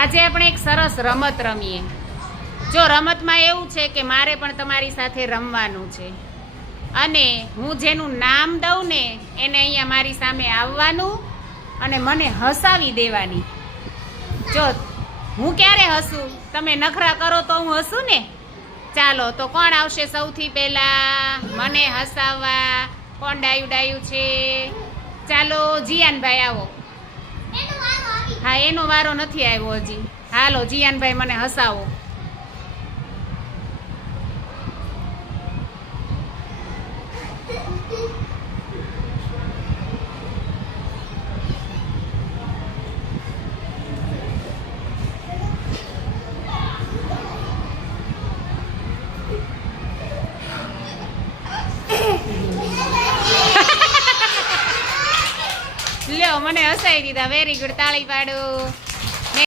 આજે આપણે એક સરસ રમત રમીએ. જો રમતમાં એવું છે કે મારે પણ તમારી સાથે રમવાનું છે અને હું જેનું નામ દઉં ને એને અહીંયા મારી સામે આવવાનું અને મને હસાવી દેવાની. જો હું ક્યારે હસું, તમે નખરા કરો તો હું હસું ને. ચાલો તો કોણ આવશે સૌથી પહેલા મને હસાવવા? કોણ ડાયું ડાયું છે? ચાલો જીયાનભાઈ આવો. હા, એનો વારો નથી આવ્યો હજી. હાલો જીયાનભાઈ મને હસાવો. લ્યો મને હસાવી દીધા. વેરી ગુડ, તાળી પાડો.